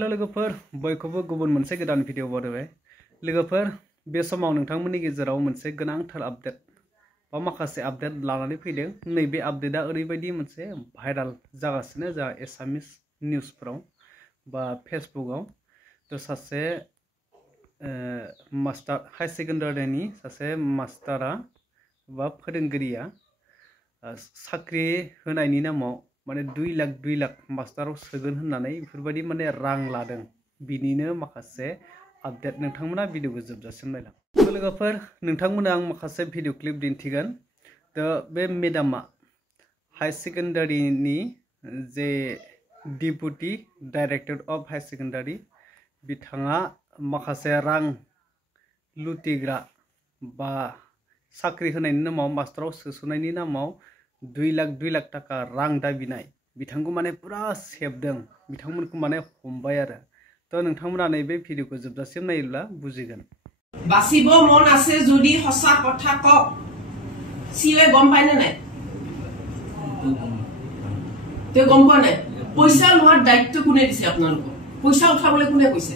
hello लोगोफोर बयखौबो गुबुन मोनसे गोदान भिडिअ बावबाय लोगोफोर बे समाव नोंथांमोननि गेजेराव मोनसे गोनांथार आपडेट बा माखासे आपडेट लानानै फैदों नैबे आपडेटआ ओरैबायदि मोनसे भाइराल जागासिनो जा एसामिस निउसफोराव बा फेसबुकआव तो सासे मास्टार हाई सेकेन्डारिनि सासे मास्टारा बा फोरोंगिरिया साख्रि होनायनि नामाव माने 2 लाख मास्टाराव सोगोन होननानै बेफोरबायदि माने रां लादों बिनिनो माखासे आपडेट नोंथांमोना भिडिअखौ जोबजासिम नायलां लोगोफोर नोंथांमोना आं माखासे भिडिअ क्लिप दिन्थिगोन तो बे मेडामा हाई सेकेन्डारिनि जे deputy director of high secondary बिथाङा माखासे रां लुटिग्रा बा साख्रि होनायनि नामाव मास्टाराव सोस'नायनि नामाव 2 लाख टाका रां दाबिनाय बिथांखौ माने पुरा सेबदों बिथांमोनखौ माने हमबाय आरो तो नोंथांमोना नैबे भिडिअखौ जोबजासिम नायोब्ला बुजिगोन बासिब मन আছে যদি হসা কথা কক সিয়ে গম পায় না নাই তে গম পায় না পয়সা লোৱাৰ দায়িত্ব কোনে দিছে আপোনালোক পয়সা উঠাবলৈ কোনে কৈছে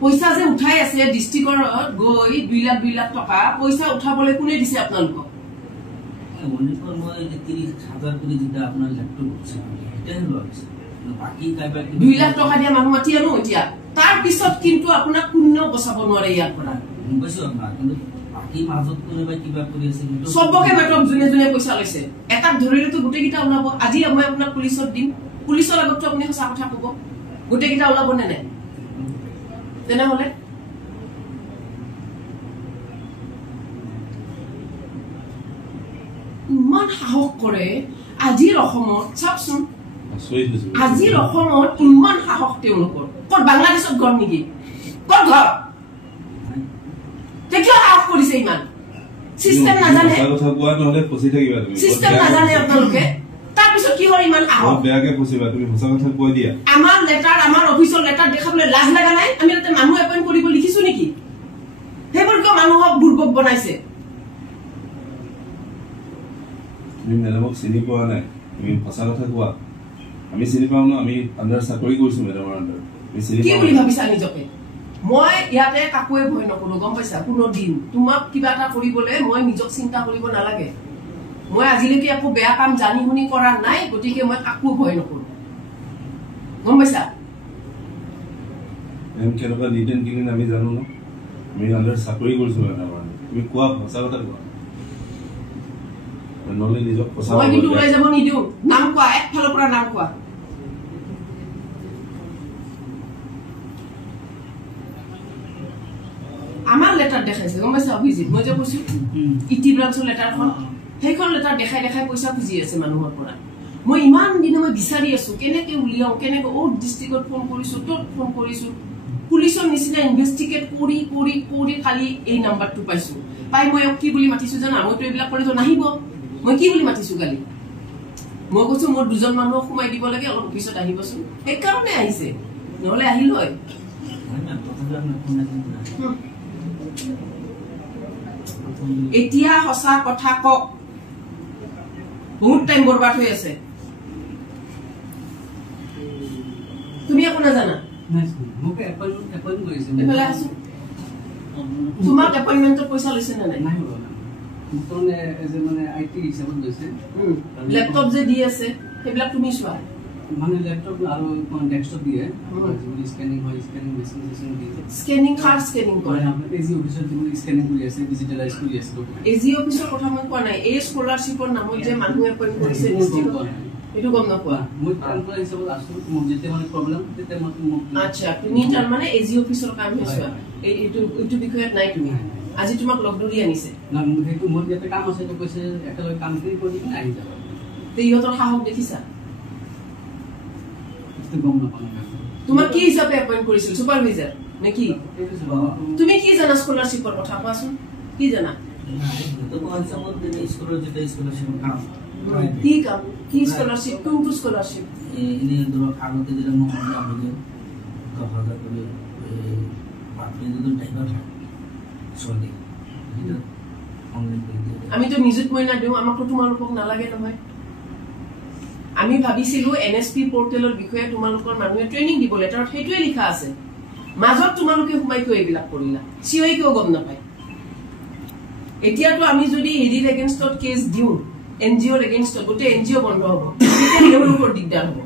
পয়সা যে উঠাই আছে ডিস্ট্ৰিক্টৰ গৈ 2 লাখ টকা পয়সা উঠাবলৈ কোনে দিছে আপোনালোক মনিটৰ মই 30,000 কৰি দিটা আপোনাৰ ল্যাপটপ আছে এটা হলো আছে বাকি কাইবা 2 লাখ টকা দিয়া মানুহ মাতি আনো এতিয়া তাৰ পিছত কিন্তু আপোনাক কোনো বচাব নোৱাৰে ইয়াৰ পৰা বুজিছো আপোনাৰ কিন্তু বাকি মাজত কোনেবা কিবা কৰি আছে কিন্তু সবকে মেটক জুনে জুনে পইচা লৈছে এটাক ধৰিলে তো গুটে কিটা ওলাব আজি মই আপোনাক পুলিচত দিম পুলিচৰ আগত আপুনি সঁচা কথা ক'ব গুটে কিটা ওলাব নে নাই তেনেহলে ইমান সাহস কৰে আজিৰ অসমত চাওকচোন আজিৰ অসমত ইমান সাহস তেওঁলোকৰ ক'ত বাংলাদেশত ঘৰ নেকি ক'ত ঘৰ কিয় সাহস কৰিছে ইমান সিস্টেম নাজানে কথা কোৱা নহলে ফসি থাকিবা তুমি সিস্টেম নাজানে আপোনালোকে তাৰ পিছত কি হয় ইমান সাহস বেয়াকে ফসিবা তুমি সঁচা কথা কোৱা দিয়া আমাৰ লেটাৰ আমাৰ অফিচৰ লেটাৰ দেখাবলৈ লাজ লাগা নাই আমি তাতে মানুহ এপইন্ট কৰিব লিখিছো নেকি হেবৰ কিয় মানুহক বুৰ্বক বনাইছে তুমি মেডামক চিনি পোৱা নাই তুমি সঁচা কথা কোৱা আমি চিনি পাওঁ ন আমি আন্ডাৰ চাকৰি কৰিছো মেডামৰ আন্ডাৰ তুমি চিনি কি বুলি ভাবিছা নিজকে মই ইয়াতে কাকোৱে ভয় নকৰো গম পাইছা কোনো দিন তোমাক কিবা এটা কৰিবলৈ মই নিজক চিন্তা কৰিব নালাগে মই আজিলৈকে একো বেয়া কাম জানি শুনি কৰা নাই গতিকে মই কাকো ভয় নকৰো গম পাইছা এম কেনেকুৱা নিটেন কিলিন আমি জানো ন আমি আন্ডাৰ চাকৰি কৰিছো মেডামৰ তুমি কোৱা সঁচা কথা কোৱা নহলে নিজক সঁচা মই কিন্তু ওলাই যাব নিদিও নাম কোৱা একফালৰ পৰা নাম কোৱা আমাৰ লেটাৰ দেখাইছে গম পাইছা অভিজিৎ মই যে কৈছো ইটি ব্ৰাঞ্চৰ লেটাৰখন সেইখন লেটাৰ দেখাই দেখাই পইচা খুজি আছে মানুহৰ পৰা মই ইমান দিন মই বিচাৰি আছো কেনেকে উলিয়াও কেনেকে ও ডিস্ট্ৰিক্টত ফোন কৰিছো তত ফোন কৰিছো পুলিচৰ নিচিনা ইনভেষ্টিগেট কৰি কৰি কৰি খালি এই নাম্বাৰটো পাইছো পাই মই কি বুলি মাতিছো জানা মই তো এইবিলাক কৰিতো নাহিব মই কি বুলি মাতিছো গালি মই কৈছো মোৰ দুজন মানুহ সোমাই দিব লাগে অলপ পিছত আহিবচোন এই কাৰণে আহিছে নহলে আহিল হয় এতিয়া হসা কথা কক বহুত টাইম বৰবাদ হৈ আছে তুমি একো নাজানা মোক এপইন্ট কৰিছে এফালে আছো তোমাক এপইন্টমেন্টৰ পইচা লৈছে না নাই নাই কোনে এজে মানে আইটি হিচাপত লৈছে ল্যাপটপ যে দি আছে সেইবিলাক তুমি চোৱা মানে ল্যাপটপ আৰু ডেস্কটপ দিয়ে স্ক্যানিং হয় স্ক্যানিং মেশিন দিয়ে স্ক্যানিং কাৰ্ড স্ক্যানিং কৰে আপুনি এজি অফিচত তুমি স্ক্যানিং কৰি আছে ডিজিটালাইজ কৰি আছে এজি অফিচৰ কথা মই কোৱা নাই এই স্কলাৰশিপৰ নামত যে মানুহ এপইন্ট কৰিছে ডিস্ট্ৰিক্টত এটো গম নপোৱা মই এমপ্লয়ি হিচাপত আছো মোৰ যেতে মানে প্ৰবলেম তেতে মই আচ্ছা তুমি তাৰ মানে এজি অফিচৰ কাম হৈছে এইটো বিষয়ত নাই তুমি আজি তোমাক লগ ধৰি আনিছে না সেইটো মোৰ যেতে কাম আছে তো কৈছে একেলগে কাম কৰি কিনে আহি যাব তে ইহঁতৰ সাহস দেখিছা গম নাপাওঁ তোমাক কি হিচাপে এপইন্ট কৰিছিল সুপাৰভাইজাৰ নে কি তুমি কি জানা স্কলাৰশিপৰ কথা কোৱাচোন কি জানা তো কোন সময় দিনে স্কলার যেটা স্কলারশিপ কাম কি কাম কি স্কলারশিপ কোনটো স্কলারশিপ ইনি ধরো আগতে যেটা মনে আমাকে 10,000 করে আপনি যদি ড্রাইভার চলে এটা অনলাইন আমি তো নিযুত মইনা দিও আমাক তো তোমালোকক নালাগে নহয় আমি ভাবিছিলো NSP পোৰ্টেলৰ বিষয়ে তোমালোকৰ মানুহে ট্ৰেনিং দিব লেটাৰত সেইটোৱে লিখা আছে মাজত তোমালোকে সোমাই থৈ এইবিলাক কৰিলা সিওই কিয় গম নাপায় এতিয়াতো আমি যদি হেডিৰ এগেইনষ্টত কেছ দিও NGOৰ এগেইনষ্টত গোটে NGO বন্ধ হ'ব তেতিয়া তেওঁলোকৰ দিগদাৰ হ'ব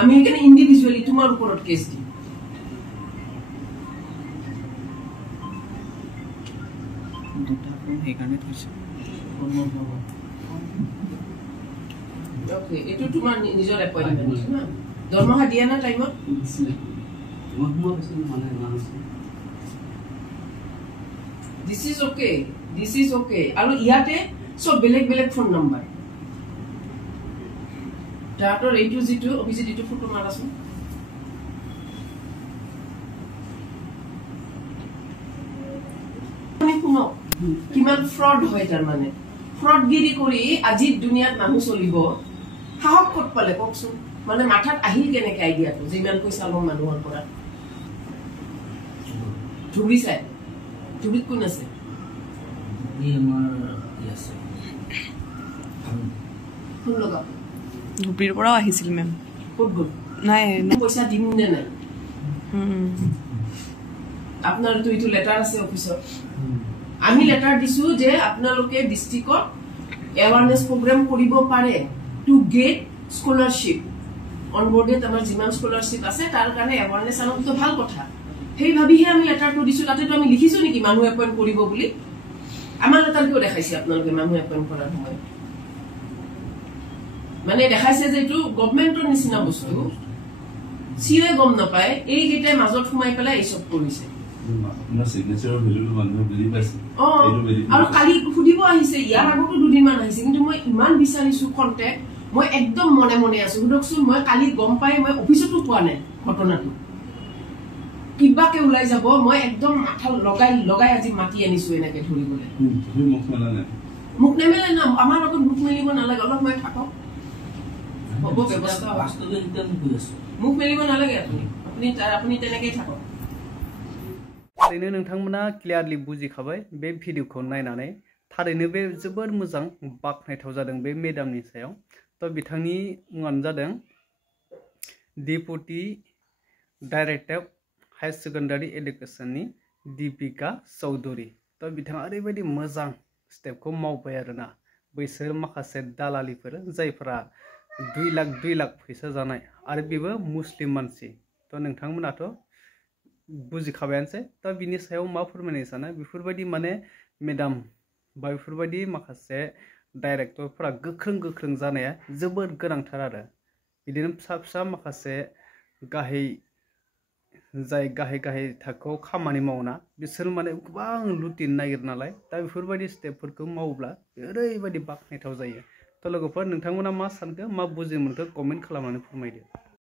আমি এখানে ইন্ডিভিজুয়ালি তোমাৰ উপৰত কেছ দিম দুটা ফোন সেইকাৰণে থৈছে ওকে এটো তোমাৰ নিজৰ এপইন্টমেন্ট না দৰমহা দিয়া না টাইমত This is okay আৰু ইয়াতে সব বেলেগ ফোন নাম্বাৰ ডাটাৰ এইটো জিটো অভিজিত এইটো ফটো মাৰাছো আমি শুনো কিমান ফ্ৰড হয় তাৰ মানে ফ্ৰডগিৰি কৰি আজি দুনিয়াত মানুহ চলিব সাহস ক'ত পালে কওকচোন মানে মাথাত আহিল কেনেকৈ আইডিয়াটো যিমান পইচা লম মানুহৰ পৰা ধুবি চাই ধুবিত কোন আছে কোন লগা ধুবিৰ পৰাও আহিছিল মেম ক'ত গ'ল নাই পইচা দিম নে নাই আপোনাৰতো এইটো লেটাৰ আছে অফিচত আমি লেটাৰ দিছো যে আপোনালোকে ডিস্ট্ৰিক্টত এৱাৰনেছ প্ৰগ্ৰাম কৰিব পাৰে টু গেট স্কলাৰশ্বিপ অনবোৰ্ডেড আমাৰ যিমান স্কলাৰশ্বিপ আছে তাৰ কাৰণে এৱাৰনেছ আনতো ভাল কথা সেই ভাবিহে আমি লেটাৰটো দিছো তাতেতো আমি লিখিছো নেকি মানুহ এপইণ্ট কৰিব বুলি আমাৰ লেটাৰ কিয় দেখাইছে আপোনালোকে মানুহ এপইণ্ট কৰাৰ সময় মানে দেখাইছে যে এইটো গভৰ্ণমেণ্টৰ নিচিনা বস্তু সিয়ে গম নাপায় এই যেটা মাজত সোমাই পেলাই এই সব কৰিছে আপোনাৰ সিগনেচাৰৰ ভ্যালুটো মানুহে বুজি পাইছে আৰু কালি খুদিব আহিছে ইয়াৰ আগতো দুদিনমান আহিছে কিন্তু মই ইমান বিচাৰিছো কন্টেক্ট মই একদম মনে আছো সুদকচোন মই কালি গম পাই মই অফিসতো পোৱা নাই ঘটনাটো কিবাকে ওলাই যাব মই একদম মাথা লগাই আজি মাতি আনিছো এনেকে ধৰিবলৈ মুখ নেমেলে না আমাৰ লগত মুখ মেলিব নালাগে অলপ মই থাকক হ'ব ব্যৱস্থা বাস্তৱে ইন্টাৰভিউ কৰি আছো মুখ মেলিব নালাগে আপুনি তেনেকেই থাকক थारैनो नोंथांमोना क्लियारलि बुजिखाबाय बे भिडिअखौ नायनानै थारैनो बे जोबोर मोजां बाखनायथाव जादों बे मेडामनि सायाव तो बिथांनि मुङानो जादों डेपुटि डाइरेक्टर हायर सेकेन्डारि एडुकेशननि दीपिका चौधुरी तो बिथाङा ओरैबायदि मोजां स्टेपखौ मावबाय आरोना बैसोर माखासे दालालिफोर जायफोरा 2 लाख फैसा जानाय आरो बेबो मुस्लिम मानसि तो नोंथांमोनाथ' बुजिखाबायानोसै दा बिनि सायाव मा फोरमायनो सानो बेफोरबायदि माने मेडाम बा बेफोरबायदि माखासे डाइरेक्टरफोरा गोख्रों जानाया जोबोद गोनांथार आरो बिदिनो फिसा माखासे गाहाय थाखोआव खामानि मावना बिसोर माने गोबां लुटिन नागिर नालाय दा बेफोरबायदि स्टेपफोरखौ मावोब्ला ओरैबायदि बाखनायथाव जायो तो लोगोफोर नोंथांमोना मा सानखो मा बुजि मोनखो कमेन्ट खालामनानै फोरमायदो